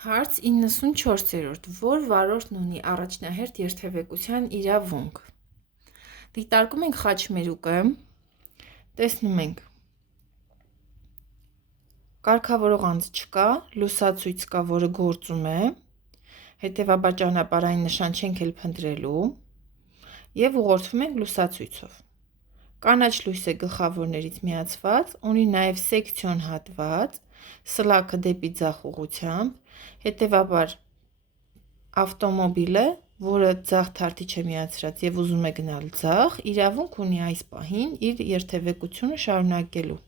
Հարց 94-րդ. Որ վարորդն ունի առաջնահերթ երթևեկության իրավունք։ Դիտարկում ենք խաչմերուկը, տեսնում ենք կարգավորող անձ չկա, լուսացույց կա, որը գործում է, հետևաբար ճանապարհային նշան չենք էլ փնտրելու և ուղղորդվում ենք լուսացույցով։ Կանաչ լույս է գլխավորներից միացված, ունի նաև սեկցիոն հատված, սլաքը դեպի ձախ ուղղությամբ, հետևաբար ավտոմոբիլը, որը ձախ թարթիչ է միացրած և ուզում է գնալ ձախ, իրավունք ունի այս պահին իր երթևեկությունը շարունակելու։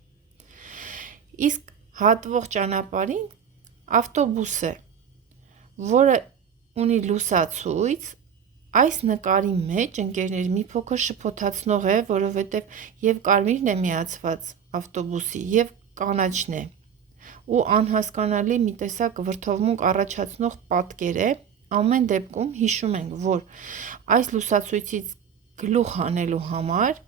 Իսկ հատվող ճանապարհին ավտոբուս է, որը ունի լուսացույց, այս նկարի մեջ ընկերներ մի փոքր շփոթացնող է, որովհետև և կարմիրն է միացված ավտոբուսի, և կանաչն է, ու անհասկանալի մի տեսակ վրդովմունք առաջացնող պատկեր է, ամեն դեպքում հիշում ենք, որ այս լուսացույցից գլուխ հանելու համար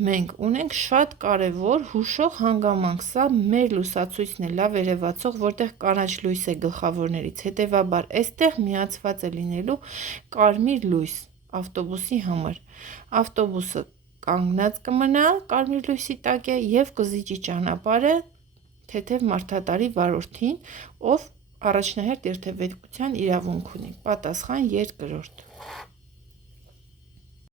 մենք ունենք շատ կարևոր հուշող հանգամանք, սա մեր լուսացույցն է լավ երևացող, որտեղ կանաչ լույս է գլխավորներից, հետևաբար այստեղ միացված է լինելու կարմիր լույս ավտոբուսի համար, ավտոբուսը կանգնած կմնա կարմիր լույսի տակ է և կզիջի ճանապարհը թեթև մարդատարի վարորդին, ով առաջնահերթ երթևեկության իրավունք ունի։ Պատասխան երկրորդ։